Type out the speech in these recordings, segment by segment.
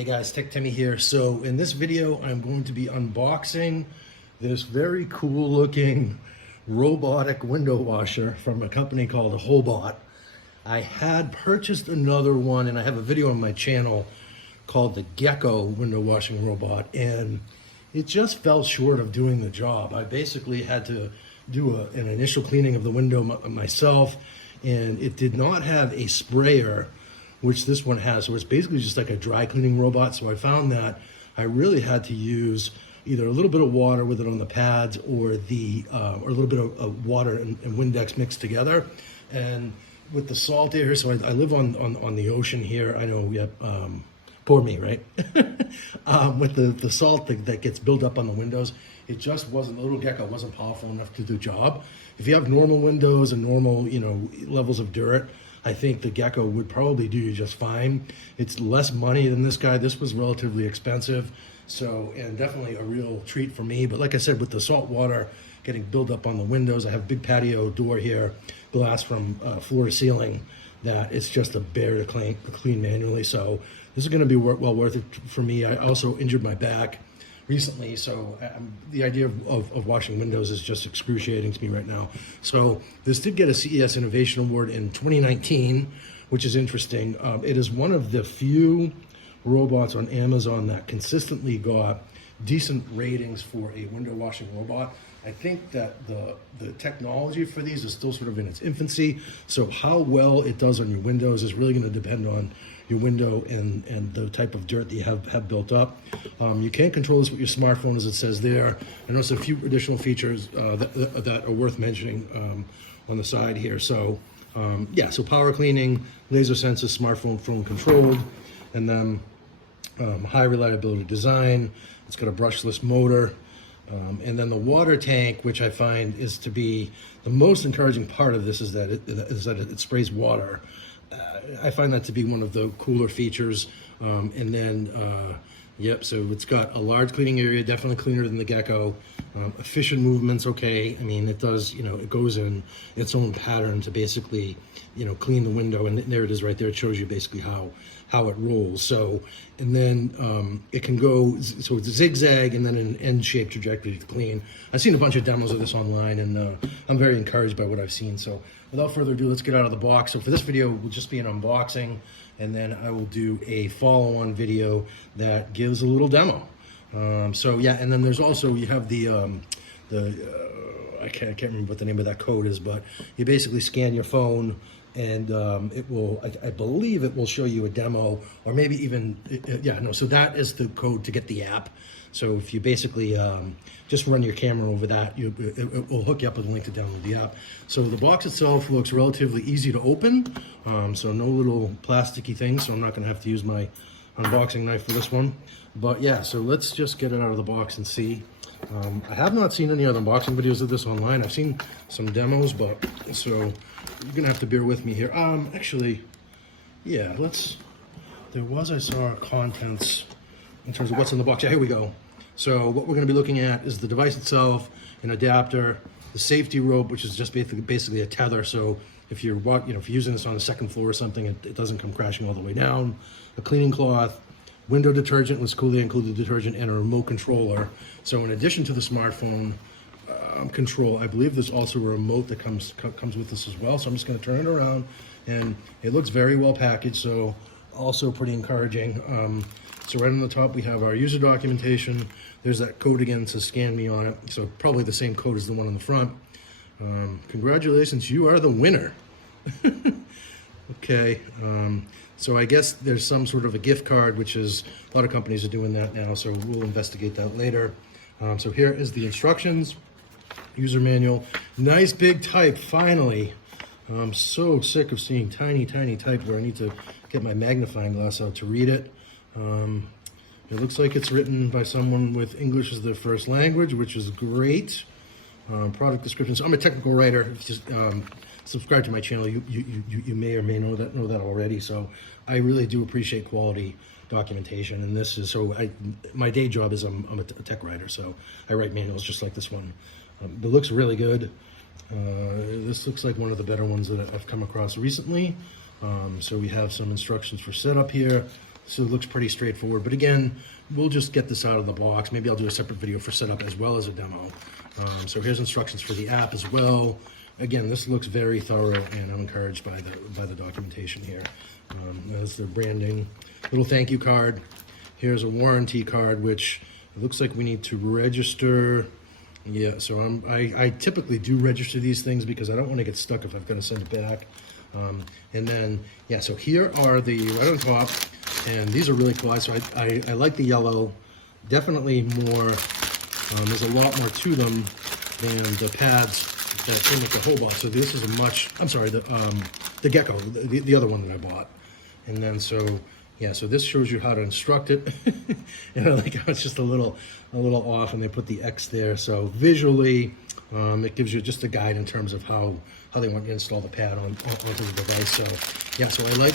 Hey guys, Tech Timmy here. So in this video, I'm going to be unboxing this very cool looking robotic window washer from a company called Hobot. I had purchased another one and I have a video on my channel called the Gecko window washing robot, and it just fell short of doing the job. I basically had to do an initial cleaning of the window myself, and it did not have a sprayer, which this one has. So it's basically just like a dry cleaning robot. So I found that I really had to use either a little bit of water with it on the pads, or or a little bit of water and Windex mixed together. And with the salt here, so I live on the ocean here. I know, yeah, poor me, right? With the salt that gets built up on the windows, it just wasn't, the little Gecko wasn't powerful enough to do the job. If you have normal windows and normal, levels of dirt, I think the Gecko would probably do you just fine. It's less money than this guy. This was relatively expensive, so, and definitely a real treat for me. But like I said, with the salt water getting built up on the windows, I have a big patio door here, glass from floor to ceiling, that it's just a bear to clean manually. So this is going to be well worth it for me. I also injured my back recently, so the idea of washing windows is just excruciating to me right now. So this did get a CES Innovation Award in 2019, which is interesting. It is one of the few robots on Amazon that consistently got decent ratings for a window washing robot. I think that the technology for these is still sort of in its infancy, so how well it does on your windows is really going to depend on your window and the type of dirt that you have built up. You can control this with your smartphone, as it says there. And there's a few additional features that are worth mentioning on the side here. So yeah, so power cleaning, laser sensors, smartphone phone controlled, and then high reliability design. It's got a brushless motor. And then the water tank, which I find is to be the most encouraging part of this, is that it sprays water. I find that to be one of the cooler features. And then, yep, so it's got a large cleaning area, definitely cleaner than the Gecko. Efficient movements, okay. I mean, it does, it goes in its own pattern to basically, clean the window. And there it is right there. It shows you basically how it rolls. So, and then it can go, so it's a zigzag and then an N-shaped trajectory to clean. I've seen a bunch of demos of this online, and I'm very encouraged by what I've seen. So without further ado, let's get out of the box. So for this video, it will just be an unboxing, and then I will do a follow-on video that gives a little demo. So yeah, and then there's also, you have I can't remember what the name of that code is, but you basically scan your phone, and it will, I believe it will show you a demo, or maybe even, so that is the code to get the app. So if you basically just run your camera over that, it will hook you up with a link to download the app. So the box itself looks relatively easy to open, so no little plasticky things, so I'm not gonna have to use my unboxing knife for this one. But yeah, so let's just get it out of the box and see. I have not seen any other unboxing videos of this online. I've seen some demos, but so you're gonna have to bear with me here. Actually, yeah, I saw contents in terms of what's in the box. Yeah, here we go. So what we're gonna be looking at is the device itself, an adapter, the safety rope, which is just basically a tether. So if you're if you're using this on the second floor or something, it doesn't come crashing all the way down. A cleaning cloth, window detergent, let's cool, they include the detergent, and a remote controller. So in addition to the smartphone control, I believe there's also a remote that comes with this as well. So I'm just going to turn it around, and it looks very well packaged, so also pretty encouraging. So right on the top we have our user documentation. There's that code again, to scan me on it, so probably the same code as the one on the front. Congratulations, you are the winner. Okay, so I guess there's some sort of a gift card, which is, a lot of companies are doing that now, so we'll investigate that later. So here is the instructions, user manual, nice big type, finally. I'm so sick of seeing tiny type where I need to get my magnifying glass out to read it. It looks like it's written by someone with English as their first language, which is great. Product description. So I'm a technical writer. Just subscribe to my channel. You may or may know that already. So I really do appreciate quality documentation, and this is, so my day job is I'm a tech writer, so I write manuals just like this one. It looks really good. This looks like one of the better ones that I've come across recently. So we have some instructions for setup here, So it looks pretty straightforward. But again, we'll just get this out of the box. Maybe I'll do a separate video for setup as well as a demo. So here's instructions for the app as well. Again, this looks very thorough, and I'm encouraged by the documentation here. That's the branding. Little thank you card. Here's a warranty card, which it looks like we need to register. Yeah, so I typically do register these things because I don't want to get stuck if I've got to send it back. And then, yeah, so here are the right on top, and these are really cool. So I like the yellow. Definitely more, there's a lot more to them than the pads that came with the Hobot. So this is a much, I'm sorry, the Gecko, the other one that I bought. And then so, yeah, so this shows you how to instruct it. And I like how it's just a little off, and they put the X there. So visually, it gives you just a guide in terms of how they want you to install the pad onto the device. So yeah, so I like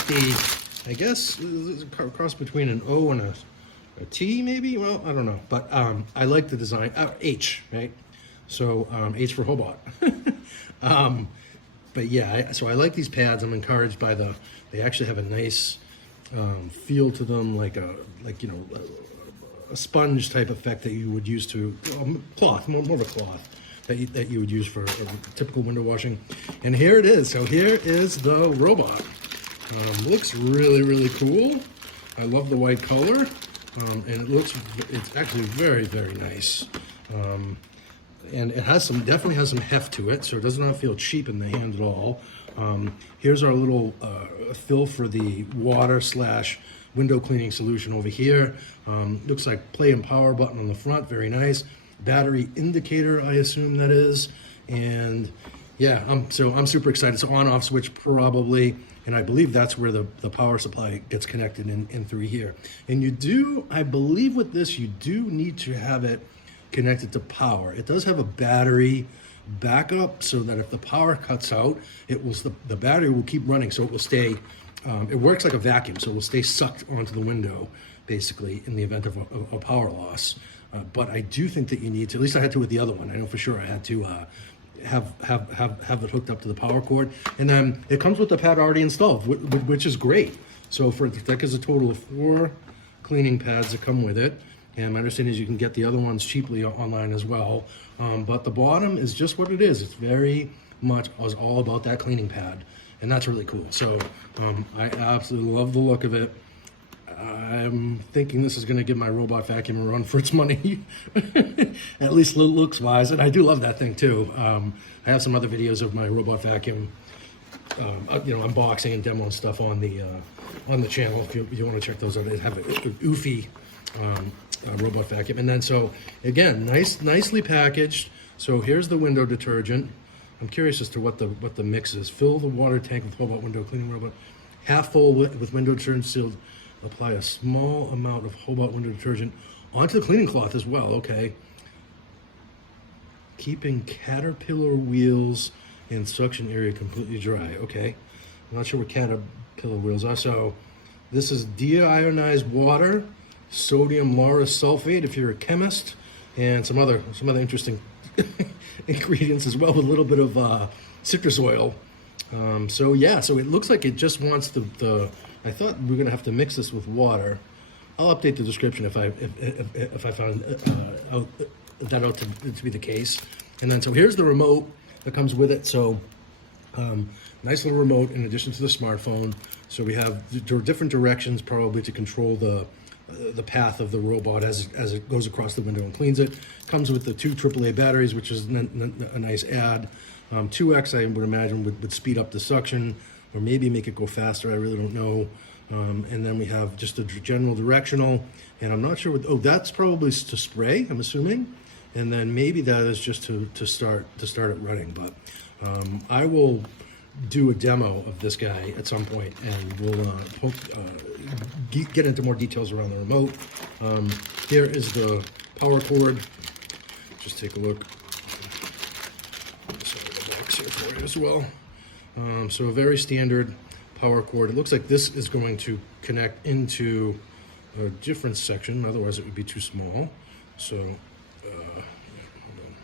I guess it's a cross between an O and a T maybe. Well, I don't know, but I like the design. H, right? So H for Hobot. But yeah, so I like these pads. I'm encouraged by they actually have a nice feel to them, like you know, a sponge type effect that you would use to cloth, more of a cloth that you would use for typical window washing. And here it is. So here is the robot. Looks really, really cool. I love the white color, and it's actually very, very nice. And it definitely has some heft to it, so it does not feel cheap in the hand at all. Here's our little fill for the water / window cleaning solution over here. Looks like play and power button on the front, very nice. Battery indicator, I assume that is. And yeah, I'm super excited. So on-off switch probably, and I believe that's where the power supply gets connected in through here. And you do, I believe with this, you do need to have it connected to power. It does have a battery backup so that if the power cuts out, the battery will keep running, so it will stay, it works like a vacuum, so it will stay sucked onto the window basically in the event of a power loss. But I do think that you need to, at least I had to with the other one. I know for sure I had to have it hooked up to the power cord. And then it comes with the pad already installed, which is great. So that is a total of 4 cleaning pads that come with it. And my understanding is you can get the other ones cheaply online as well. But the bottom is just what it is. It's very much all about that cleaning pad. And that's really cool. So I absolutely love the look of it. I'm thinking this is going to give my robot vacuum a run for its money, at least looks wise. And I do love that thing too. I have some other videos of my robot vacuum, unboxing and demo and stuff on the channel. If you want to check those out, they have an oofy robot vacuum. And then so again, nicely packaged. So here's the window detergent. I'm curious as to what the mix is. Fill the water tank with Hobot window cleaning robot. Half full with window detergent sealed. Apply a small amount of Hobot window detergent onto the cleaning cloth as well. Okay. Keeping caterpillar wheels and suction area completely dry. Okay. I'm not sure what caterpillar wheels are. So this is deionized water, sodium lauryl sulfate if you're a chemist, and some other interesting ingredients as well, with a little bit of citrus oil. So yeah, so it looks like it just wants the I thought we were gonna have to mix this with water. I'll update the description if I found that out to be the case. And then so here's the remote that comes with it. So nice little remote in addition to the smartphone. So we have different directions probably to control the path of the robot as it goes across the window and cleans it. Comes with the 2 AAA batteries, which is a nice add. 2X I would imagine would speed up the suction, or maybe make it go faster. I really don't know. And then we have just a general directional, and I'm not sure what, that's probably to spray, I'm assuming. And then maybe that is just to start it running. But I will do a demo of this guy at some point, and we'll get into more details around the remote. Here is the power cord. Just take a look. Here for you as well. So a very standard power cord. It looks like this is going to connect into a different section, otherwise it would be too small. So hold on.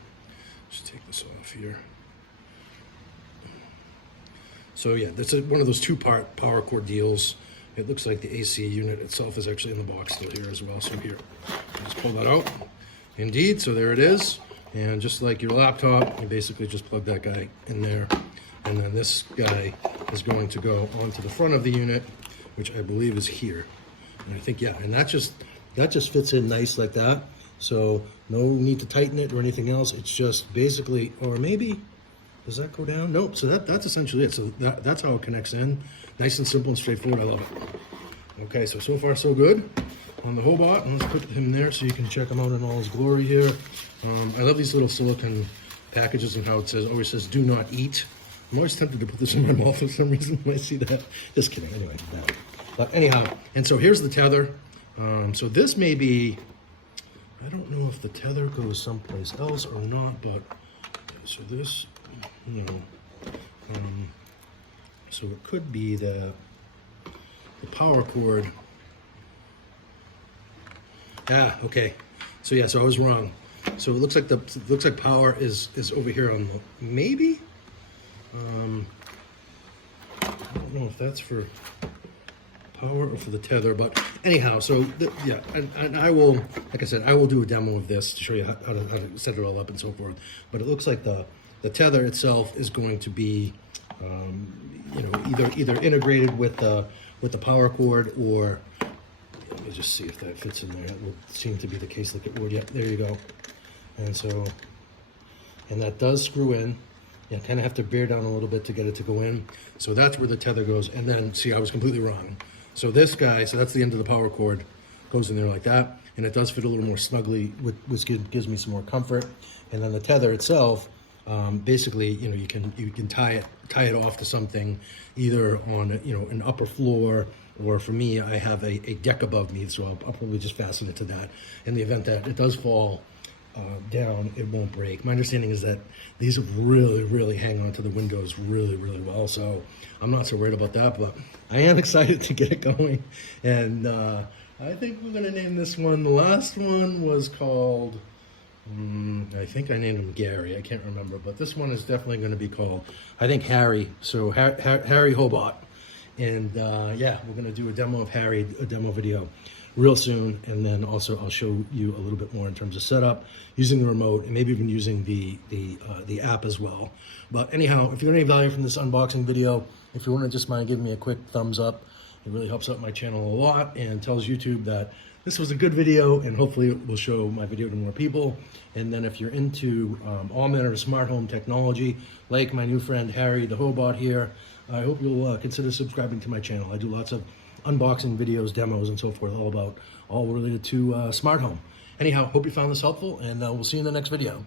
Just take this off here. So yeah, that's one of those 2-part power cord deals. it looks like the AC unit itself is actually in the box still here as well. So here, just pull that out. Indeed, so there it is. And just like your laptop, you basically just plug that guy in there. And then this guy is going to go onto the front of the unit, which I believe is here. And I think, yeah, and that just fits in nice like that. So no need to tighten it or anything else. It's just basically, or maybe, does that go down? Nope, so that's essentially it. So that's how it connects in. Nice and simple and straightforward, I love it. Okay, so far so good on the Hobot. And let's put him there so you can check him out in all his glory here. I love these little silicone packages and how it always says, do not eat. I'm always tempted to put this in my mouth for some reason when I see that. Just kidding, anyway. No. But anyhow, and so here's the tether. So this may be, I don't know if the tether goes someplace else or not, but so this, you know, so it could be the power cord. Ah, okay. So yeah, so I was wrong. So it looks like power is over here on the, maybe? I don't know if that's for power or for the tether, but anyhow, so yeah, and I will, like I said, I will do a demo of this to show you how to set it all up and so forth. But it looks like the tether itself is going to be, you know, either integrated with the power cord, or let me just see if that fits in there. It would seem to be the case like it would. Yeah, there you go. And so, and that does screw in. Yeah, kind of have to bear down a little bit to get it to go in. So that's where the tether goes. And then, see, I was completely wrong. So this guy, so that's the end of the power cord, goes in there like that. And it does fit a little more snugly, which gives me some more comfort. And then the tether itself, basically, you know, you can tie it off to something, either on, you know, an upper floor, or for me, I have a deck above me, so I'll probably just fasten it to that. In the event that it does fall down, it won't break. My understanding is that these really hang on to the windows really well, so I'm not so worried about that, but I am excited to get it going. And I think we're going to name this one, the last one was called, I think I named him Gary, I can't remember, but this one is definitely going to be called, I think, Harry. So Harry Hobot. And yeah, we're going to do a demo of Harry, a demo video real soon. And then also I'll show you a little bit more in terms of setup, using the remote, and maybe even using the app as well. But anyhow, if you got any value from this unboxing video, if you wouldn't just mind giving me a quick thumbs up, it really helps out my channel a lot and tells YouTube that this was a good video, and hopefully it will show my video to more people. And then if you're into all manner of smart home technology, like my new friend Harry the Hobot here, I hope you'll consider subscribing to my channel. I do lots of unboxing videos, demos, and so forth, all related to smart home. Anyhow, hope you found this helpful, and we'll see you in the next video.